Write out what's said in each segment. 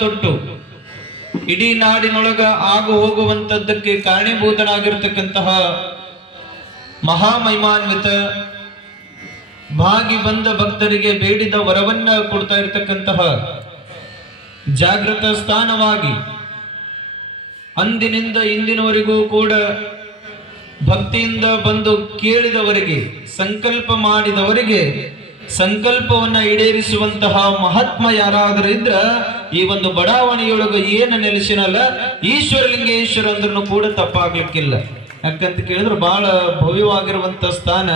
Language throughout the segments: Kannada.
ತೊಟ್ಟು ಇಡೀ ನಾಡಿನೊಳಗ ಆಗು ಹೋಗುವಂತದ್ದಕ್ಕೆ ಕಾರಣೀಭೂತನಾಗಿರ್ತಕ್ಕಂತಹ ಮಹಾಮಹಿಮಾನ್ವಿತ, ಭಾಗಿ ಬಂದ ಭಕ್ತರಿಗೆ ಬೇಡಿದ ವರವನ್ನ ಕೊಡ್ತಾ ಇರತಕ್ಕಂತಹ ಜಾಗೃತ ಸ್ಥಾನವಾಗಿ ಅಂದಿನಿಂದ ಇಂದಿನವರೆಗೂ ಕೂಡ ಭಕ್ತಿಯಿಂದ ಬಂದು ಕೇಳಿದವರಿಗೆ, ಸಂಕಲ್ಪ ಮಾಡಿದವರಿಗೆ ಸಂಕಲ್ಪವನ್ನ ಈಡೇರಿಸುವಂತಹ ಮಹಾತ್ಮ ಯಾರಾದರೂ ಇದ್ರ ಈ ಒಂದು ಬಡಾವಣೆಯೊಳಗೆ ಏನು ನೆಲೆಸಿನಲ್ಲ ಈಶ್ವರಲಿಂಗೇಶ್ವರ ಅಂದ್ರೂ ಕೂಡ ತಪ್ಪಾಗ್ಲಿಕ್ಕಿಲ್ಲ. ಯಾಕಂತ ಕೇಳಿದ್ರೆ ಬಹಳ ಭವ್ಯವಾಗಿರುವಂತ ಸ್ಥಾನ,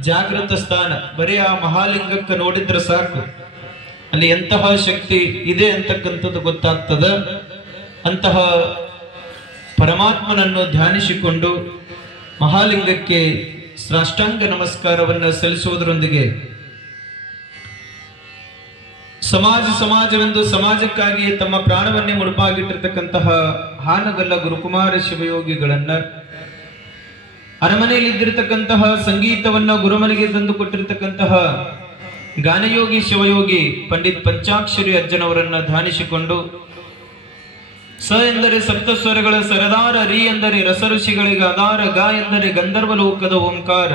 ಜಾಗೃತ ಸ್ಥಾನ. ಬರೀ ಆ ಮಹಾಲಿಂಗಕ್ಕೆ ನೋಡಿದ್ರೆ ಸಾಕು. ಅಲ್ಲಿ ಎಂತಹ ಶಕ್ತಿ ಇದೆ ಅಂತಕ್ಕಂಥದ್ದು ಗೊತ್ತಾಗ್ತದ. ಅಂತಹ ಪರಮಾತ್ಮನನ್ನು ಧ್ಯಾನಿಸಿಕೊಂಡು ಮಹಾಲಿಂಗಕ್ಕೆ ಸಾಷ್ಟಾಂಗ ನಮಸ್ಕಾರವನ್ನು ಸಲ್ಲಿಸುವುದರೊಂದಿಗೆ ಸಮಾಜ ಸಮಾಜವೆಂದು ಸಮಾಜಕ್ಕಾಗಿ ತಮ್ಮ ಪ್ರಾಣವನ್ನೇ ಮುಡುಪಾಗಿಟ್ಟಿರ್ತಕ್ಕಂತಹ ಹಾನಗಲ್ಲ ಗುರುಕುಮಾರ ಶಿವಯೋಗಿಗಳನ್ನ ಅರಮನೆಯಲ್ಲಿ ಇದ್ದಿರತಕ್ಕಂತಹ ಸಂಗೀತವನ್ನ ಗುರುಮನೆಗೆ ತಂದು ಕೊಟ್ಟಿರತಕ್ಕಂತಹ ಗಾನಯೋಗಿ ಶಿವಯೋಗಿ ಪಂಡಿತ್ ಪಂಚಾಕ್ಷರಿ ಅಜ್ಜನವರನ್ನ ಧ್ಯಾನಿಸಿಕೊಂಡು, ಸ ಎಂದರೆ ಸಪ್ತಸ್ವರಗಳ ಸರದಾರ, ರಿ ಎಂದರೆ ರಸಋಷಿಗಳಿಗೆ ಅದಾರ ಗ ಎಂದರೆ ಗಂಧರ್ವ ಲೋಕದ ಓಂಕಾರ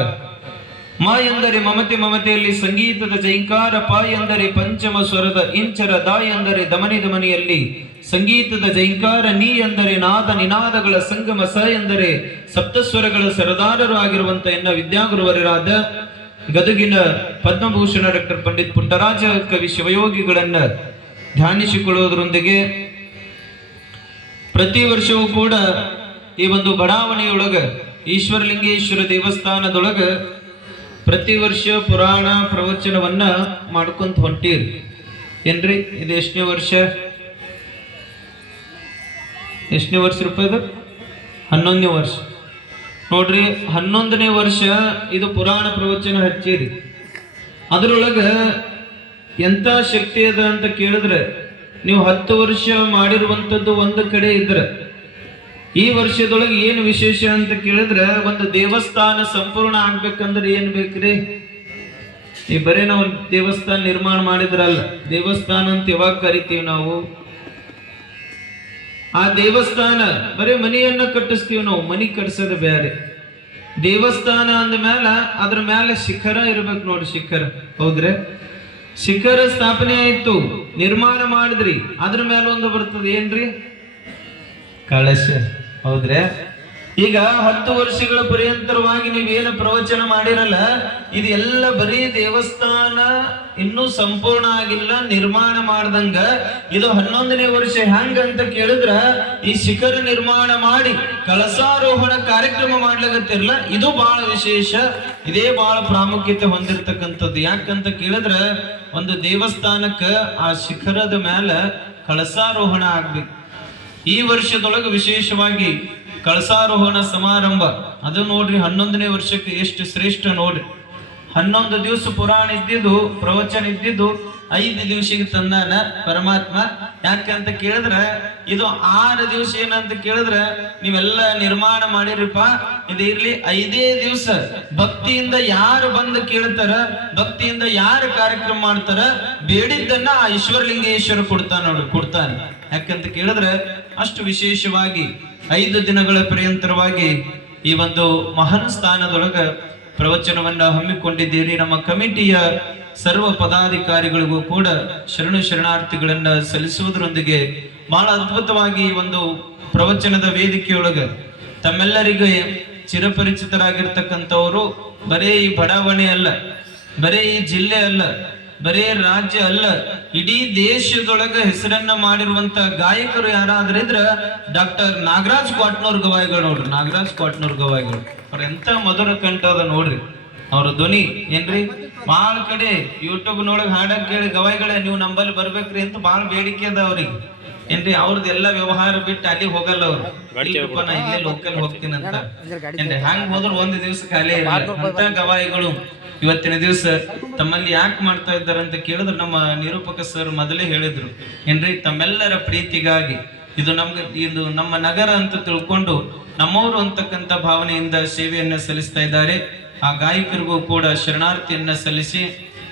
ಮ ಎಂದರೆ ಮಮತೆ ಮಮತೆಯಲ್ಲಿ ಸಂಗೀತದ ಜೈಂಕಾರ, ಪ ಎಂದರೆ ಪಂಚಮ ಸ್ವರದ ಇಂಚರ, ದ ಎಂದರೆ ದಮನಿ ದಮನಿಯಲ್ಲಿ ಸಂಗೀತದ ಜೈಂಕಾರ, ನೀ ಎಂದರೆ ನಾದ ನಿನಾದಗಳ ಸಂಗಮ, ಸ ಎಂದರೆ ಸಪ್ತಸ್ವರಗಳ ಸರದಾರರು ಆಗಿರುವಂತ ಎನ್ನ ವಿದ್ಯಾಗುರುವರಾದ ಗದುಗಿನ ಪದ್ಮಭೂಷಣ ಡಾಕ್ಟರ್ ಪಂಡಿತ್ ಪುಟ್ಟರಾಜ ಕವಿ ಶಿವಯೋಗಿಗಳನ್ನ ಧ್ಯಾನಿಸಿಕೊಳ್ಳುವುದರೊಂದಿಗೆ ಪ್ರತಿ ವರ್ಷವೂ ಕೂಡ ಈ ಒಂದು ಬಡಾವಣೆಯೊಳಗ, ಈಶ್ವರಲಿಂಗೇಶ್ವರ ದೇವಸ್ಥಾನದೊಳಗ ಪ್ರತಿ ವರ್ಷ ಪುರಾಣ ಪ್ರವಚನವನ್ನ ಮಾಡ್ಕೊಂತ ಹೊಂಟೀರಿ. ಏನ್ರಿ? ಇದು ಎಷ್ಟನೇ ವರ್ಷ? ಎಷ್ಟನೇ ವರ್ಷ ರೂಪಾಯಿದು ಹನ್ನೊಂದನೇ ವರ್ಷ. ನೋಡ್ರಿ, ಹನ್ನೊಂದನೇ ವರ್ಷ ಇದು ಪುರಾಣ ಪ್ರವಚನ ಹಚ್ಚಿರಿ. ಅದರೊಳಗ ಎಂತ ಶಕ್ತಿ ಅದ ಅಂತ ಕೇಳಿದ್ರೆ, ನೀವು ಹತ್ತು ವರ್ಷ ಮಾಡಿರುವಂತದ್ದು ಒಂದು ಕಡೆ ಇದ್ರೆ ಈ ವರ್ಷದೊಳಗೆ ಏನು ವಿಶೇಷ ಅಂತ ಕೇಳಿದ್ರೆ ಒಂದು ದೇವಸ್ಥಾನ ಸಂಪೂರ್ಣ ಆಗ್ಬೇಕಂದ್ರೆ ಏನ್ ಬೇಕ್ರಿ? ಈ ಬರೀ ನಾವು ದೇವಸ್ಥಾನ ನಿರ್ಮಾಣ ಮಾಡಿದ್ರಲ್ಲ, ದೇವಸ್ಥಾನ ಅಂತ ಯಾವಾಗ ಕರಿತೀವಿ ನಾವು? ಆ ದೇವಸ್ಥಾನ ಬರೀ ಮನೆಯನ್ನ ಕಟ್ಟಿಸ್ತೀವಿ ನಾವು, ಮನಿ ಕಟ್ಸೋದು ಬೇರೆ. ದೇವಸ್ಥಾನ ಅಂದ ಮ್ಯಾಲ ಅದ್ರ ಮ್ಯಾಲ ಶಿಖರ ಇರ್ಬೇಕು ನೋಡಿ ಶಿಖರ, ಹೌದ್ರೆ? ಶಿಖರ ಸ್ಥಾಪನೆ ಆಯ್ತು, ನಿರ್ಮಾಣ ಮಾಡಿದ್ರಿ, ಅದ್ರ ಮೇಲೆ ಒಂದು ಬರ್ತದೆ ಏನ್ರಿ? ಕಳಶ. ಹೌದ್ರೆ? ಈಗ ಹತ್ತು ವರ್ಷಗಳ ಪರ್ಯಂತರವಾಗಿ ನೀವೇನು ಪ್ರವಚನ ಮಾಡಿರಲ್ಲ, ಇದು ಎಲ್ಲ ಬರೀ ದೇವಸ್ಥಾನ ಇನ್ನೂ ಸಂಪೂರ್ಣ ಆಗಿಲ್ಲ, ನಿರ್ಮಾಣ ಮಾಡ್ದಂಗ. ಇದು ಹನ್ನೊಂದನೇ ವರ್ಷ ಹೆಂಗಂತ ಕೇಳಿದ್ರ, ಈ ಶಿಖರ ನಿರ್ಮಾಣ ಮಾಡಿ ಕಳಸಾರೋಹಣ ಕಾರ್ಯಕ್ರಮ ಮಾಡ್ಲಾಗತ್ತಿರಲ್ಲ ಇದು ಬಹಳ ವಿಶೇಷ. ಇದೇ ಬಹಳ ಪ್ರಾಮುಖ್ಯತೆ ಹೊಂದಿರತಕ್ಕಂಥದ್ದು. ಯಾಕಂತ ಕೇಳಿದ್ರ, ಒಂದು ದೇವಸ್ಥಾನಕ್ಕ ಆ ಶಿಖರದ ಮ್ಯಾಲ ಕಳಸಾರೋಹಣ ಆಗ್ಬೇಕು. ಈ ವರ್ಷದೊಳಗೆ ವಿಶೇಷವಾಗಿ ಕಳಸಾರೋಹಣ ಸಮಾರಂಭ. ಅದು ನೋಡ್ರಿ ಹನ್ನೊಂದನೇ ವರ್ಷಕ್ಕೆ ಎಷ್ಟು ಶ್ರೇಷ್ಠ ನೋಡ್ರಿ. ಹನ್ನೊಂದು ದಿವಸ ಪುರಾಣ ಇದ್ದಿದ್ದು, ಪ್ರವಚನ ಇದ್ದಿದ್ದು ಐದು ದಿವಸಕ್ಕೆ ತಂದಾನ ಪರಮಾತ್ಮ ಯಾಕಂತ ಕೇಳಿದ್ರೆ, ಇದು ಆರು ದಿವಸ ಏನಂತ ಕೇಳಿದ್ರೆ, ನೀವೆಲ್ಲ ನಿರ್ಮಾಣ ಮಾಡಿರಿಪ್ಪ, ಇದು ಇರ್ಲಿ ಐದೇ ದಿವಸ. ಭಕ್ತಿಯಿಂದ ಯಾರು ಬಂದು ಕೇಳ್ತಾರ, ಭಕ್ತಿಯಿಂದ ಯಾರು ಕಾರ್ಯಕ್ರಮ ಮಾಡ್ತಾರ, ಬೇಡಿದ್ದನ್ನ ಆ ಈಶ್ವರಲಿಂಗೇಶ್ವರ ಕೊಡ್ತಾನ ನೋಡ್ರಿ ಕೊಡ್ತಾನೆ. ಯಾಕಂತ ಕೇಳಿದ್ರೆ, ಅಷ್ಟು ವಿಶೇಷವಾಗಿ ಐದು ದಿನಗಳ ಪರ್ಯಂತರವಾಗಿ ಈ ಒಂದು ಮಹಾನ್ ಸ್ಥಾನದೊಳಗ ಪ್ರವಚನವನ್ನ ಹಮ್ಮಿಕೊಂಡಿದ್ದೀರಿ ನಮ್ಮ ಕಮಿಟಿಯ ಸರ್ವ ಪದಾಧಿಕಾರಿಗಳಿಗೂ ಕೂಡ ಶರಣು ಶರಣಾರ್ಥಿಗಳನ್ನ ಸಲ್ಲಿಸುವುದರೊಂದಿಗೆ ಬಹಳ ಅದ್ಭುತವಾಗಿ ಒಂದು ಪ್ರವಚನದ ವೇದಿಕೆಯೊಳಗ ತಮ್ಮೆಲ್ಲರಿಗೆ ಚಿರಪರಿಚಿತರಾಗಿರ್ತಕ್ಕಂಥವರು. ಬರೇ ಈ ಬಡಾವಣೆ ಅಲ್ಲ, ಬರೇ ಈ ಜಿಲ್ಲೆ ಅಲ್ಲ ಬರೇ ರಾಜ್ಯ ಅಲ್ಲ ಇಡೀ ದೇಶದೊಳಗ ಹೆಸರನ್ನ ಮಾಡಿರುವಂತ ಗಾಯಕರು ಯಾರಾದ್ರೆ ಇದ್ರ ಡಾಕ್ಟರ್ ನಾಗರಾಜ್ ಕ್ವಾಟ್ನೂರ್ ಗವಾಯಿಗಳು ನೋಡ್ರಿ ನಾಗರಾಜ್ ಕ್ವಾಟ್ನೂರ್ ಗವಾಯಿಗಳು. ಅವ್ರ ಎಂತ ಮಧುರ ಕಂಠ ಅದ ನೋಡ್ರಿ. ಅವ್ರ ಧ್ವನಿ ಏನ್ರಿ? ಬಾಳ ಕಡೆ ಯೂಟ್ಯೂಬ್ ನೋಡಕ್ ಹಾಡಕ್ ಕೇಳಿ ಗವಾಯಿಗಳೇ ನೀವು ನಂಬಲ್ಲಿ ಬರ್ಬೇಕ್ರಿ ಅಂತ ಬಾಳ ಬೇಡಿಕೆ ಅದ ಅವ್ರಿಗೆ. ಏನ್ರಿ ಅವ್ರದ್ದು ಎಲ್ಲ ವ್ಯವಹಾರ ಬಿಟ್ಟು ಅಲ್ಲಿ ಹೋಗಲ್ಲ ಅವ್ರು. ಇಲ್ಲೇ ಲೋಕಲ್ ಹೋಗ್ತೀನಿ ಅಂತ ಏನ್ರಿ ಹಂಗ್ ಹೋದ್ರ ಒಂದ್ ದಿವ್ಸ ಖಾಲಿ ಅಂತ ಗವಾಯಿಗಳು ಇವತ್ತಿನ ದಿವಸ ತಮ್ಮಲ್ಲಿ ಯಾಕೆ ಮಾಡ್ತಾ ಇದ್ದಾರೆ ಅಂತ ಕೇಳಿದ್ರೆ ನಮ್ಮ ನಿರೂಪಕ ಸರ್ ಮೊದಲೇ ಹೇಳಿದ್ರು. ಏನ್ರಿ, ತಮ್ಮೆಲ್ಲರ ಪ್ರೀತಿಗಾಗಿ ಇದು ನಮ್ಗೆ, ಇದು ನಮ್ಮ ನಗರ ಅಂತ ತಿಳ್ಕೊಂಡು ನಮ್ಮವರು ಅಂತಕ್ಕಂಥ ಭಾವನೆಯಿಂದ ಸೇವೆಯನ್ನು ಸಲ್ಲಿಸ್ತಾ ಇದ್ದಾರೆ. ಆ ಗಾಯಕರಿಗೂ ಕೂಡ ಶರಣಾರ್ಥಿಯನ್ನ ಸಲ್ಲಿಸಿ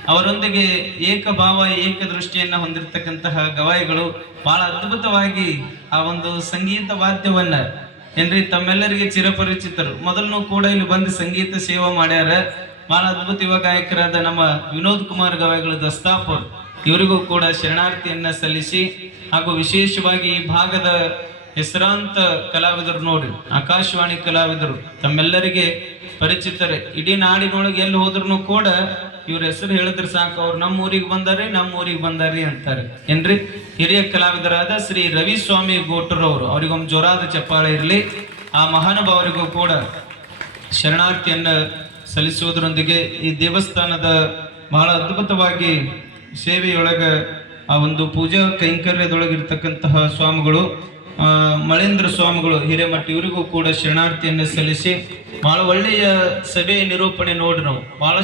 ಅವರೊಂದಿಗೆ ಏಕಭಾವ, ಏಕದೃಷ್ಟಿಯನ್ನ ಹೊಂದಿರತಕ್ಕಂತಹ ಗವಾಯಿಗಳು ಬಹಳ ಅದ್ಭುತವಾಗಿ ಆ ಒಂದು ಸಂಗೀತ ವಾದ್ಯವನ್ನ ಏನ್ರಿ, ತಮ್ಮೆಲ್ಲರಿಗೆ ಚಿರಪರಿಚಿತರು. ಮೊದಲು ಕೂಡ ಇಲ್ಲಿ ಬಂದು ಸಂಗೀತ ಸೇವಾ ಮಾಡ್ಯಾರ. ಬಹಳ ಅದ್ಭುತ ಗಾಯಕರಾದ ನಮ್ಮ ವಿನೋದ್ ಕುಮಾರ್ ಗವಾಯಿಗಳ ದಸ್ತಾಪುರ್, ಇವರಿಗೂ ಕೂಡ ಶರಣಾರ್ಥಿಯನ್ನ ಸಲ್ಲಿಸಿ ಹಾಗೂ ವಿಶೇಷವಾಗಿ ಈ ಭಾಗದ ಹೆಸರಾಂತ ಕಲಾವಿದರು ನೋಡಿ, ಆಕಾಶವಾಣಿ ಕಲಾವಿದರು, ತಮ್ಮೆಲ್ಲರಿಗೆ ಪರಿಚಿತರೆ. ಇಡೀ ನಾಡಿನೊಳಗೆ ಎಲ್ಲಿ ಹೋದ್ರು ಕೂಡ ಇವ್ರ ಹೆಸರು ಹೇಳಿದ್ರೆ ಸಾಕು, ಅವ್ರು ನಮ್ಮ ಊರಿಗೆ ಬಂದಾರೆ ನಮ್ಮ ಊರಿಗೆ ಬಂದಾರಿ ಅಂತಾರೆ. ಏನ್ರಿ? ಹಿರಿಯ ಕಲಾವಿದರಾದ ಶ್ರೀ ರವಿ ಸ್ವಾಮಿ ಗೋಟರ್ ಅವರು ಅವರಿಗೊಂದು ಜೋರಾದ ಚಪ್ಪಾಳೆ ಇರಲಿ. ಆ ಮಹಾನುಭಾವರಿಗೂ ಕೂಡ ಶರಣಾರ್ಥಿಯನ್ನ ಸಲ್ಲಿಸುವುದರೊಂದಿಗೆ ಈ ದೇವಸ್ಥಾನದ ಬಹಳ ಅದ್ಭುತವಾಗಿ ಸೇವೆಯೊಳಗ ಆ ಒಂದು ಪೂಜಾ ಕೈಂಕರ್ಯದೊಳಗಿರ್ತಕ್ಕಂತಹ ಸ್ವಾಮಿಗಳು ಮಳೇಂದ್ರ ಸ್ವಾಮಿಗಳು ಹಿರೇಮಠ ಇವರಿಗೂ ಕೂಡ ಶರಣಾರ್ಥಿಯನ್ನು ಸಲ್ಲಿಸಿ ಬಹಳ ಒಳ್ಳೆಯ ಸಭೆ ನಿರೂಪಣೆ ನೋಡಿ ನಾವು. ಬಹಳ